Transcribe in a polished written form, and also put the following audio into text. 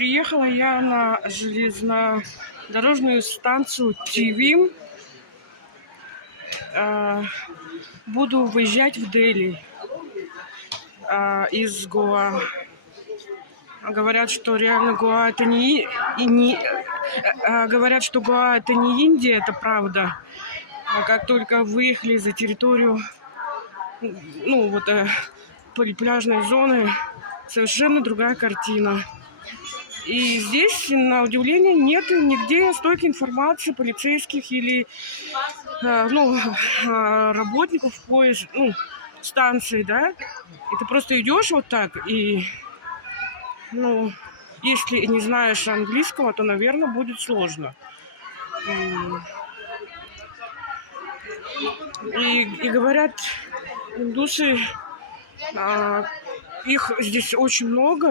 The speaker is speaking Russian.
Приехала я на железнодорожную станцию Тивим. Буду выезжать в Дели из Гоа. Говорят, что реально Гоа это говорят, что Гоа это не Индия, это правда. А как только выехали за территорию, пляжной зоны, совершенно другая картина. И здесь, на удивление, нет нигде столько информации полицейских или работников станции, да. И ты просто идешь вот так, и, если не знаешь английского, то, наверное, будет сложно. И говорят, индусы, их здесь очень много.